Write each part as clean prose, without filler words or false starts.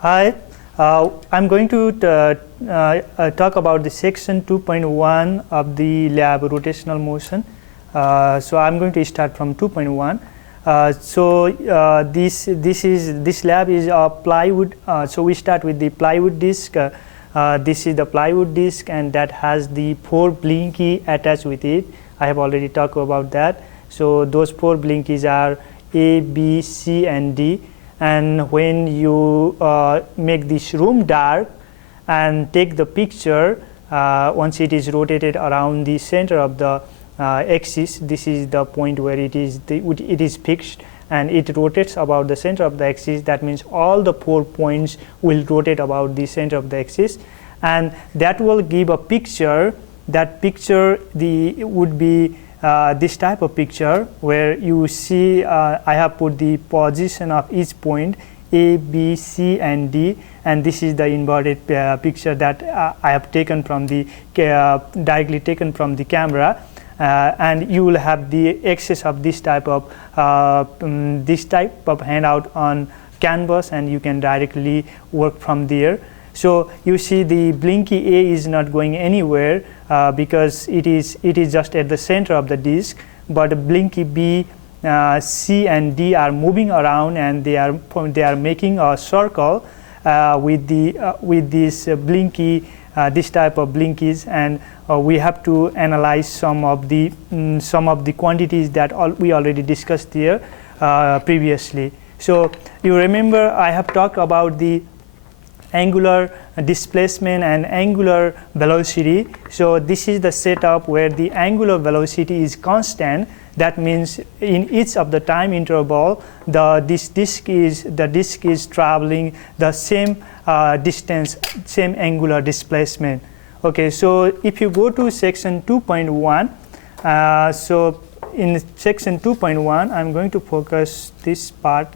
Hi, I'm going to talk about the section 2.1 of the lab rotational motion. So I'm going to start from 2.1. This lab is a plywood. So we start with the plywood disc. This is the plywood disc, and that has the 4 blinky attached with it. I have already talked about that. So those 4 blinkies are A, B, C, and D. And when you make this room dark and take the picture, once it is rotated around the center of the axis, this is the point where it is fixed, and it rotates about the center of the axis. That means all the 4 points will rotate about the center of the axis, and that will give a picture. That picture would be this type of picture where you see I have put the position of each point A, B, C, and D, and this is the inverted picture that I have taken from the directly taken from the camera, and you will have the access of this type of handout on canvas, and you can directly work from there. So you see the blinky A is not going anywhere because it is just at the center of the disc, but blinky B, C, and D are moving around, and they are making a circle with this blinky, this type of blinkies, and we have to analyze some of the quantities that we already discussed here previously. So you remember I have talked about the angular displacement and angular velocity. So this is the setup where the angular velocity is constant. That means in each of the time interval, the disc is traveling the same distance, same angular displacement. Okay, so if you go to section 2.1, so in section 2.1, I'm going to focus this part.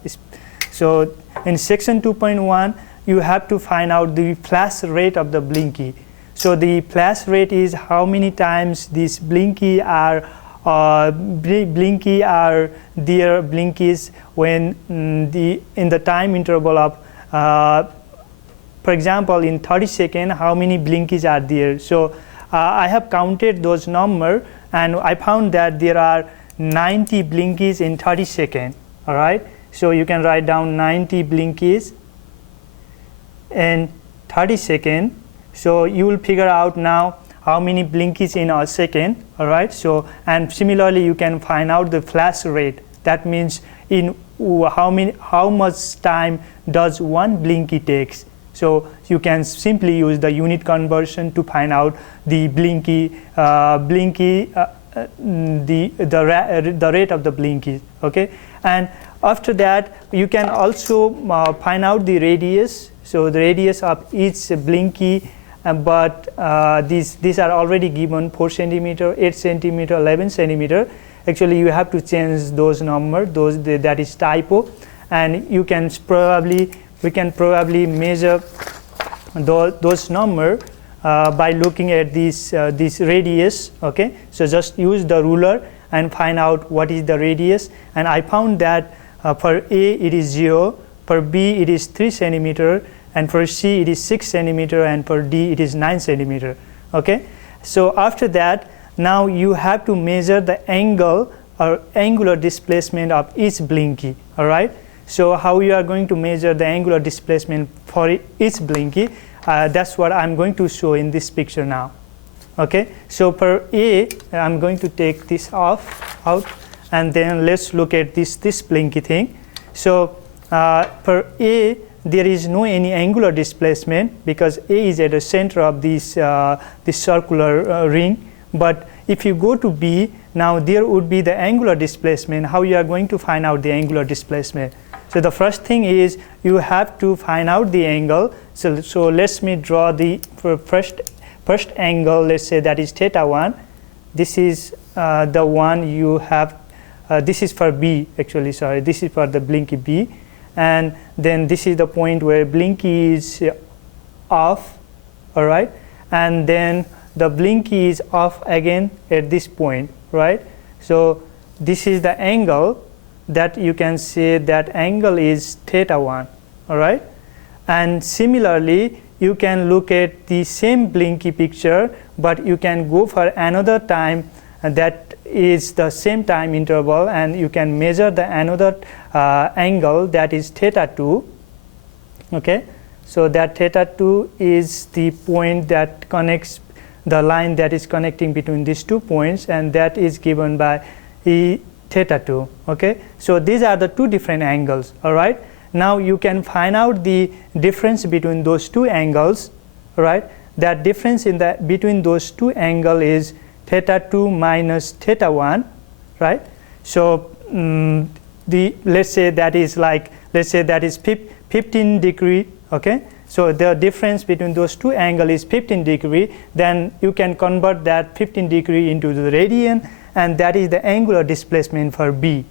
So in section 2.1, you have to find out the flash rate of the blinky. So the flash rate is how many times these blinky are their blinkies when in the time interval of for example in 30 seconds, how many blinkies are there. So I have counted those numbers, and I found that there are 90 blinkies in 30 seconds. All right, so you can write down 90 blinkies in 30 seconds. So you will figure out now how many blinkies in a second. All right, so and similarly you can find out the flash rate. That means in how much time does one blinky takes. So you can simply use the unit conversion to find out the the rate of the blinky. Okay, and after that you can also find out the radius. So the radius of each blinky, but these are already given: 4 centimeter, 8 centimeter, 11 centimeter. Actually, you have to change those numbers. That is typo, and we can probably measure those numbers by looking at this radius. Okay, so just use the ruler and find out what is the radius. And I found that for A it is 0, for B it is 3 centimeter, and for C it is 6 centimeter, and for D it is 9 centimeter. Okay, so after that, now you have to measure the angle or angular displacement of each blinky. All right, so how you are going to measure the angular displacement for each blinky, that's what I'm going to show in this picture now. Okay, so for A, I'm going to take this out, and then let's look at this blinky thing. So for A, there is no any angular displacement because A is at the center of this circular ring. But if you go to B, now there would be the angular displacement. How you are going to find out the angular displacement? So the first thing is you have to find out the angle. So let me draw the first angle. Let's say that is theta 1. This is the one you have. This is for B, actually. Sorry, this is for the blinky B. And then this is the point where blinky is off. All right, and then the blinky is off again at this point, right? So this is the angle that you can say that angle is theta 1. All right, And similarly, you can look at the same blinky picture, but you can go for another time that is the same time interval, and you can measure the another angle, that is theta 2. Okay, so that theta 2 is the point that connects the line that is connecting between these 2 points, and that is given by E theta 2. Okay, so these are the 2 different angles. All right, now you can find out the difference between those 2 angles. All right, that difference in the between those 2 angles is theta 2 minus theta 1. Right, so let's say that is 15 degree. Okay, so the difference between those 2 angles is 15 degree. Then you can convert that 15 degree into the radian, and that is the angular displacement for B.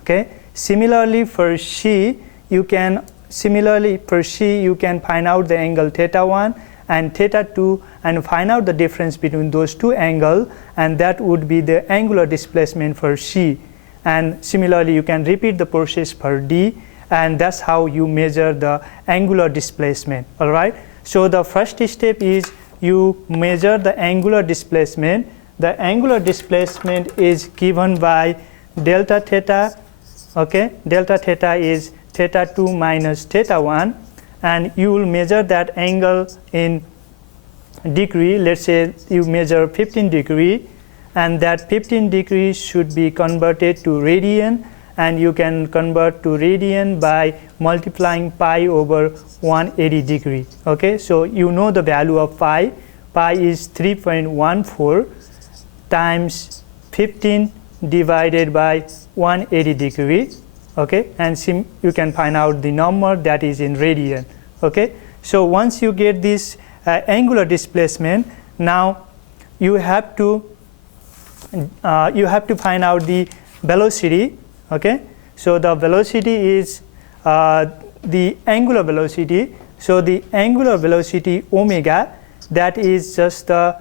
Okay, similarly for C, you can find out the angle theta 1 and theta 2 and find out the difference between those 2 angles, and that would be the angular displacement for C. And similarly, you can repeat the process for D, and that's how you measure the angular displacement. All right, so the first step is you measure the angular displacement. The angular displacement is given by delta theta. Okay, delta theta is theta 2 minus theta 1, and you will measure that angle in degree. Let's say you measure 15 degree, and that 15 degrees should be converted to radian, and you can convert to radian by multiplying pi over 180 degree. Okay, so you know the value of pi. Pi is 3.14 times 15 divided by 180 degree. Okay, and you can find out the number that is in radian. Okay, so once you get this angular displacement, now you have to find out the velocity. Okay, so the velocity is the angular velocity. So the angular velocity omega, that is just the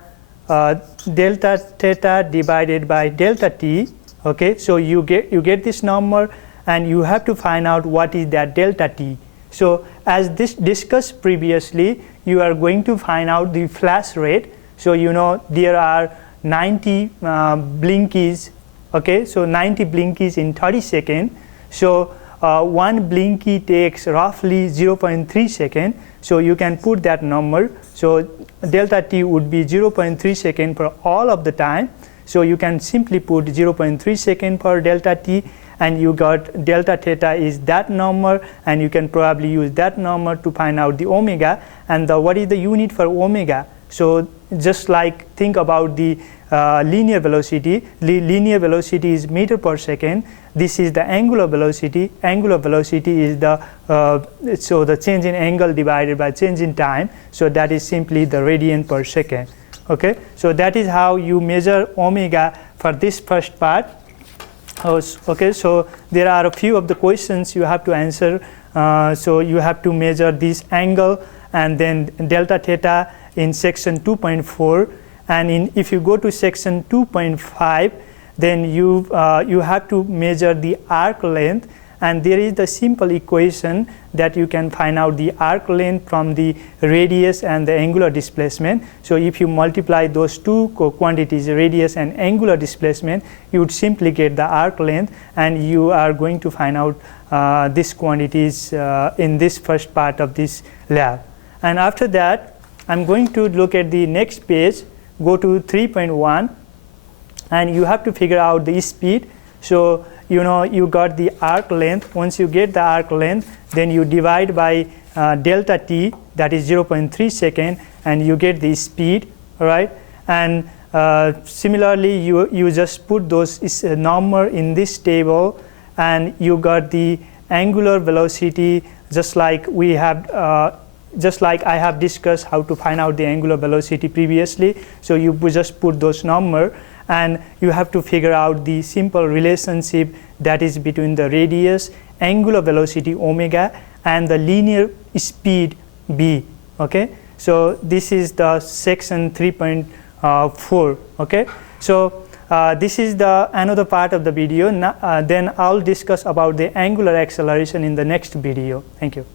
delta theta divided by delta t. Okay, so you get this number, and you have to find out what is that delta t. So as this discussed previously, you are going to find out the flash rate. So you know there are 90 blinkies. Okay, so 90 blinkies in 30 seconds. So one blinky takes roughly 0.3 seconds. So you can put that number. So delta t would be 0.3 seconds for all of the time. So you can simply put 0.3 seconds for delta t, and you got delta theta is that number, and you can probably use that number to find out the omega. And what is the unit for omega? So just like think about the linear velocity. Linear velocity is meter per second. This is the angular velocity. Angular velocity is so the change in angle divided by change in time. So that is simply the radian per second. Okay, so that is how you measure omega for this first part. Okay, so there are a few of the questions you have to answer. So you have to measure this angle and then delta theta in section 2.4, and if you go to section 2.5, then you have to measure the arc length, and there is the simple equation that you can find out the arc length from the radius and the angular displacement. So if you multiply those two quantities, radius and angular displacement, you would simply get the arc length, and you are going to find out these quantities in this first part of this lab. And after that, I'm going to look at the next page, go to 3.1, and you have to figure out the speed. So you know you got the arc length. Once you get the arc length, then you divide by delta t, that is 0.3 second, and you get the speed. All right, and similarly you just put those number in this table, and you got the angular velocity, just like we have just like I have discussed how to find out the angular velocity previously. So you just put those numbers, and you have to figure out the simple relationship that is between the radius, angular velocity omega, and the linear speed b. Okay, so this is the section 3.4. Okay, so this is the another part of the video. Then I'll discuss about the angular acceleration in the next video. Thank you.